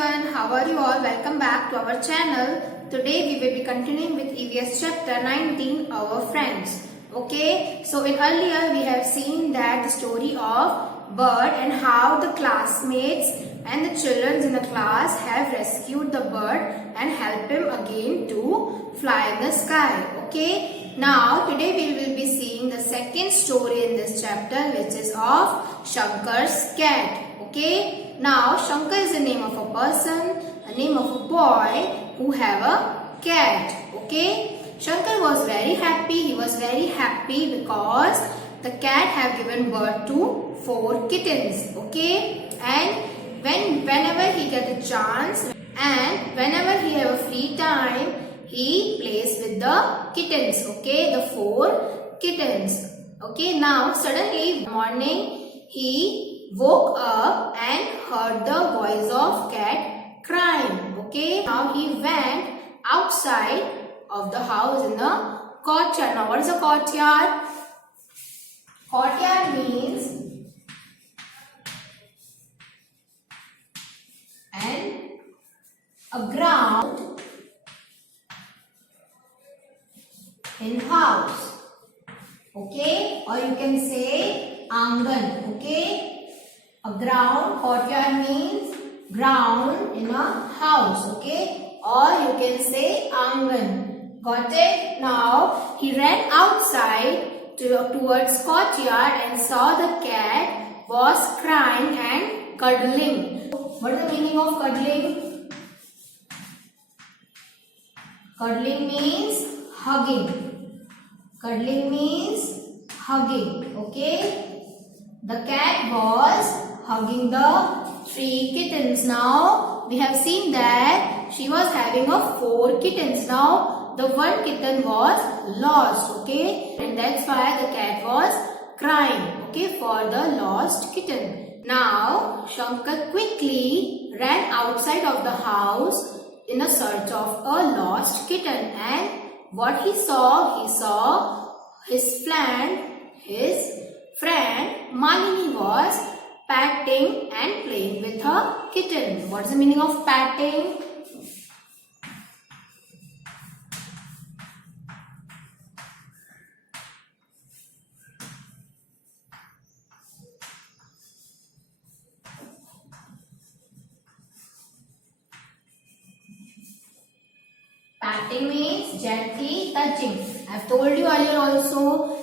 everyone, how are you all? Welcome back to our channel. Today we will be continuing with EVS chapter 19, Our Friends. Okay, so in earlier we have seen that the story of bird and how the classmates and the children in the class have rescued the bird and helped him again to fly in the sky. Okay, now today we will be seeing the second story in this chapter, which is of Shankar's cat. Okay, now Shankar is the name of a person, a name of a boy who have a cat. Okay, Shankar was very happy. He was very happy because the cat have given birth to 4 kittens. Okay, and whenever he get a chance and whenever he have a free time, he plays with the kittens. Okay, the 4 kittens. Okay, now suddenly morning he woke up and heard the voice of cat crying. Okay, now he went outside of the house in the courtyard. Now what is a courtyard? Courtyard means a ground in house. Okay, or you can say angan. Okay, a ground, courtyard means ground in a house. Okay, or you can say angan. Got it? Now he ran outside towards courtyard and saw the cat was crying and cuddling. What is the meaning of cuddling? Cuddling means hugging. Cuddling means hugging. Okay, the cat was hugging the 3 kittens. Now we have seen that she was having a 4 kittens. Now the 1 kitten was lost. Okay, and that's why the cat was crying. Okay, for the lost kitten. Now Shankar quickly ran outside of the house in a search of a lost kitten, and what he saw his friend Malini was patting and playing with her kitten. What is the meaning of patting? Patting means gently touching. I have told you earlier also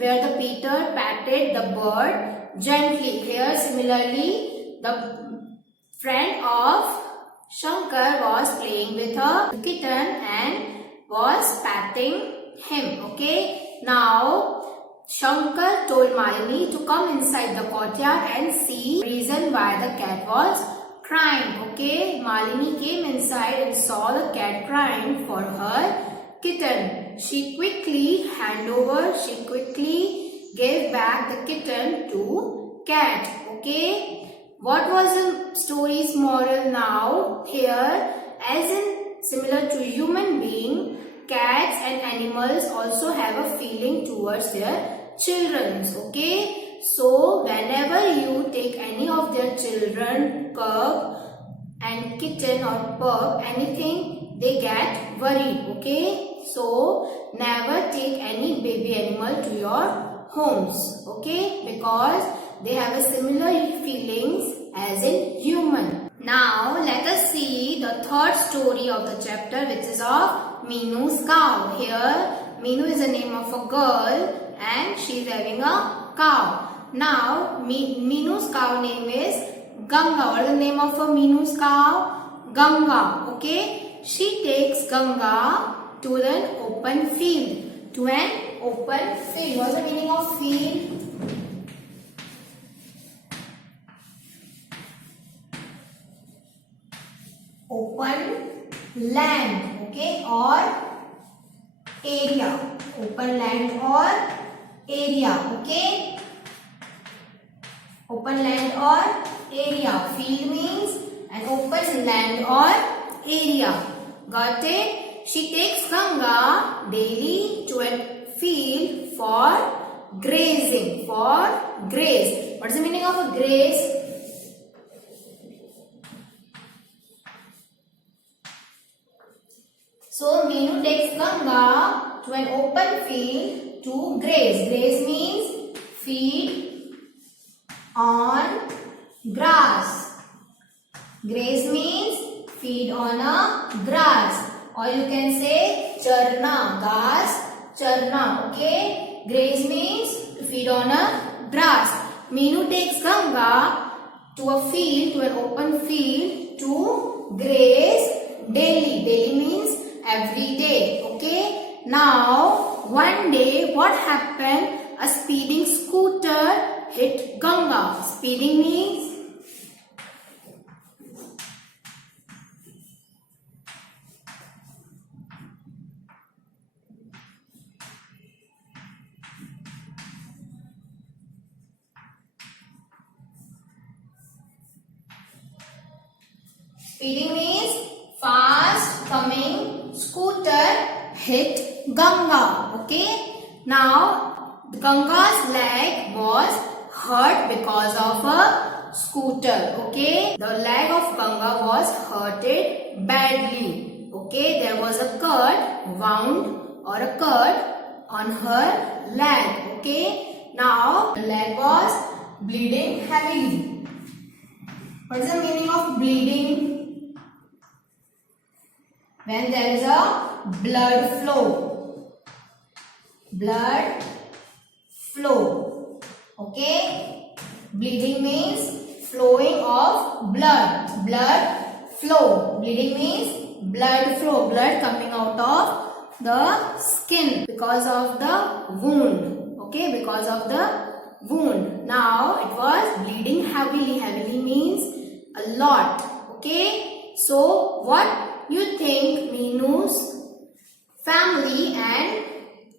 where the Peter patted the bird gently. Here similarly the friend of Shankar was playing with her kitten and was patting him. Okay, now Shankar told Malini to come inside the courtyard and see the reason why the cat was crying. Okay, Malini came inside and saw the cat crying for her kitten. She quickly gave back the kitten to cat. Okay, what was the story's moral now? Here, as in similar to human being, cats and animals also have a feeling towards their children. Okay, so whenever you take any of their children, cub and kitten or pup, anything, they get worried. Okay, so never take any baby animal to your homes. Okay, because they have a similar feelings as in human. Now let us see the third story of the chapter, which is of Minu's cow. Here Minu is the name of a girl and she is having a cow. Now Minu's cow name is Ganga. What is the name of a Minu's cow? Ganga. Okay, she takes Ganga to an open field. What is the meaning of field? Open land. Okay, or area. Open land or area. Okay, open land or area. Field means an open land or area. Got it? She takes Ganga daily to a field for grazing. For graze. What is the meaning of a graze? So Meenu takes Ganga to an open field to graze. Graze means feed on grass. Graze means feed on a grass, or you can say charna, grass, charna. Okay, graze means to feed on a grass. Meenu takes Ganga to a field, to an open field to graze daily. Daily means every day. Okay. Now one day what happened? A speeding scooter hit Ganga. Speeding means fast coming scooter hit Ganga. Okay. Now Ganga's leg was hurt because of a scooter. Okay. The leg of Ganga was hurted badly. Okay. There was a cut, wound or a cut on her leg. Okay. Now the leg was bleeding heavily. What is the meaning of bleeding? When there is a blood flow. Blood flow. Okay. Bleeding means flowing of blood. Blood flow. Bleeding means blood flow. Blood coming out of the skin because of the wound. Okay. Because of the wound. Now it was bleeding heavily. Heavily means a lot. Okay. So what you think Meenu's family and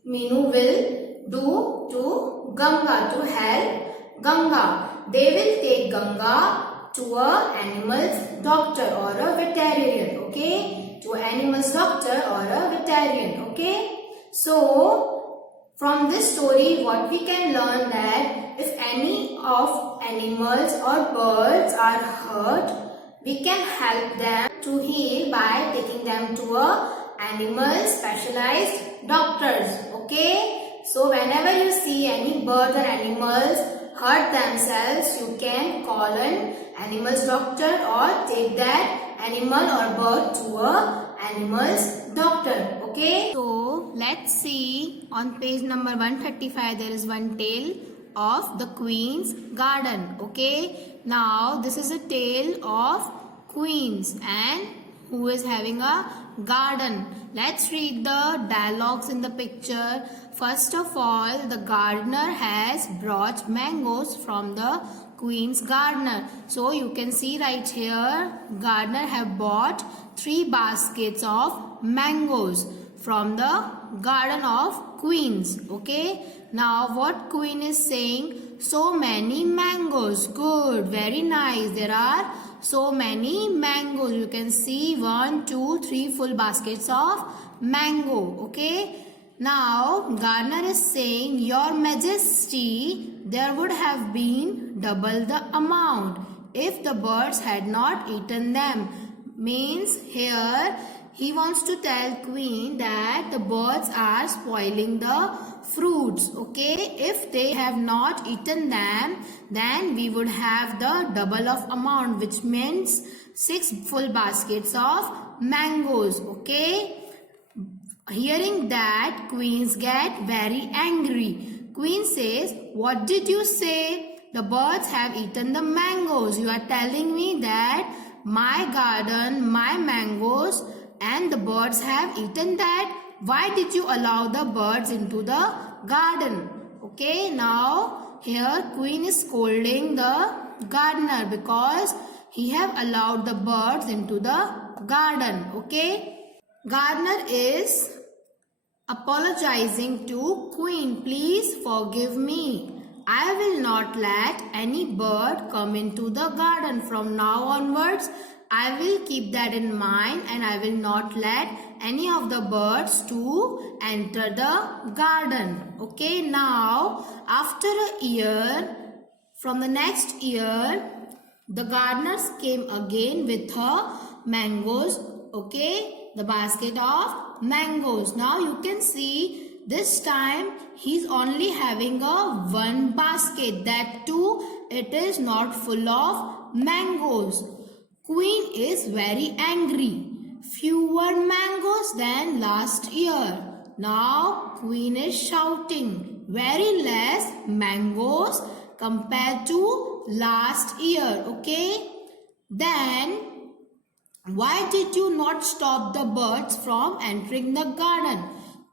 Meenu will do to Ganga, to help Ganga? They will take Ganga to a animal's doctor or a veterinarian. Okay, to an animal's doctor or a veterinarian. Okay, so from this story what we can learn that if any of animals or birds are hurt, we can help them to heal by taking them to a animal specialized doctors. Okay. So whenever you see any birds or animals hurt themselves, you can call an animal's doctor or take that animal or bird to a animal's doctor. Okay. So let's see on page number 135 there is one tale of the Queen's Garden. Okay. Now this is a tale of queens and who is having a garden. Let's read the dialogues in the picture. First of all, the gardener has brought mangoes from the Queen's garden. So you can see right here, gardener have bought 3 baskets of mangoes from the garden of Queens. Okay. Now what Queen is saying? So many mangoes. Good. Very nice. There are so many mangoes. You can see 1, 2, 3 full baskets of mango. Okay. Now gardener is saying, Your Majesty, there would have been double the amount if the birds had not eaten them. Means here he wants to tell Queen that the birds are spoiling the fruits. Okay, if they have not eaten them, then we would have the double of amount, which means 6 full baskets of mangoes. Okay, hearing that, queens get very angry. Queen says, What did you say? The birds have eaten the mangoes. You are telling me that my garden, my mangoes, and the birds have eaten that. Why did you allow the birds into the garden? Okay, now here Queen is scolding the gardener because he have allowed the birds into the garden. Okay, gardener is apologizing to Queen. Please forgive me. I will not let any bird come into the garden. From now onwards, I will keep that in mind and I will not let any of the birds to enter the garden. Okay, now after a year, from the next year, the gardeners came again with her mangoes. Okay, the basket of mangoes. Now you can see this time he's only having a one basket. That too, it is not full of mangoes. Queen is very angry. Fewer mangoes than last year. Now Queen is shouting, very less mangoes compared to last year. Okay? Then why did you not stop the birds from entering the garden?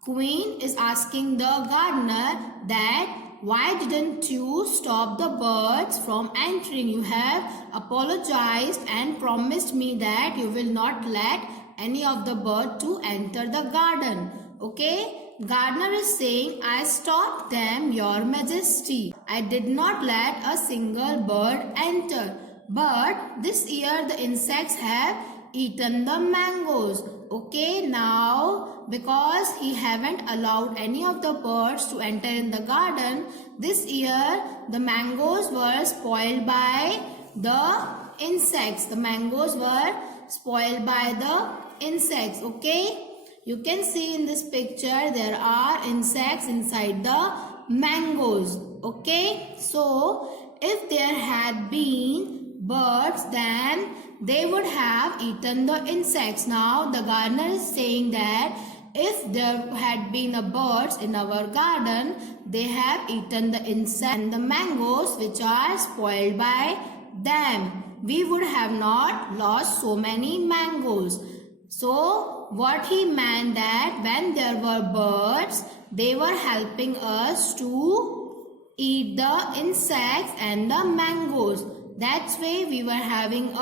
Queen is asking the gardener that why didn't you stop the birds from entering? You have apologized and promised me that you will not let any of the bird to enter the garden. Okay? Gardener is saying, I stopped them, your majesty. I did not let a single bird enter. But this year the insects have eaten the mangoes. Okay, now because he haven't allowed any of the birds to enter in the garden, this year the mangoes were spoiled by the insects. The mangoes were spoiled by the insects. Okay, you can see in this picture there are insects inside the mangoes. Okay, so if there had been birds, then they would have eaten the insects. Now the gardener is saying that if there had been a birds in our garden, they have eaten the insects and the mangoes which are spoiled by them. We would have not lost so many mangoes. So what he meant that when there were birds, they were helping us to eat the insects and the mangoes. That's why we were having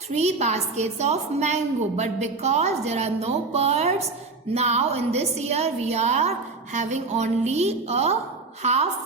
3 baskets of mango. But because there are no birds, now in this year we are having only a half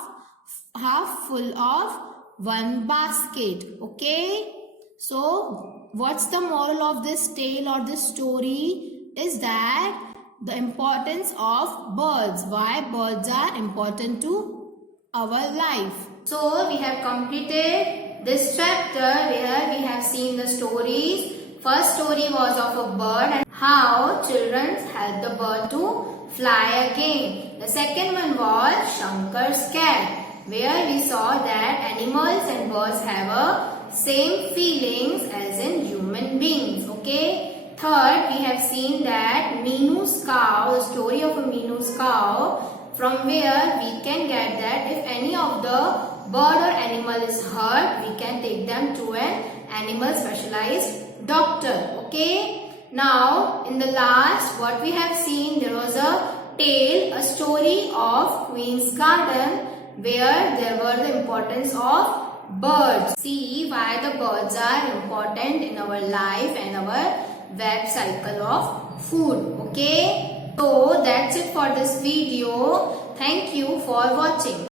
full of one basket. Okay? So what's the moral of this tale or this story is that the importance of birds. Why birds are important to our life. So we have completed this chapter where we have seen the stories. First story was of a bird and how children help the bird to fly again. The second one was Shankar's cat, where we saw that animals and birds have a same feelings as in human beings. Okay. Third, we have seen that Minu's cow, the story of a Minu's cow, from where we can get that if any of the bird or animal is hurt, we can take them to an animal specialized doctor. Okay. Now, in the last, what we have seen, there was a tale, a story of Queen's Garden, where there were the importance of birds. See why the birds are important in our life and our web cycle of food. Okay. So, that's it for this video. Thank you for watching.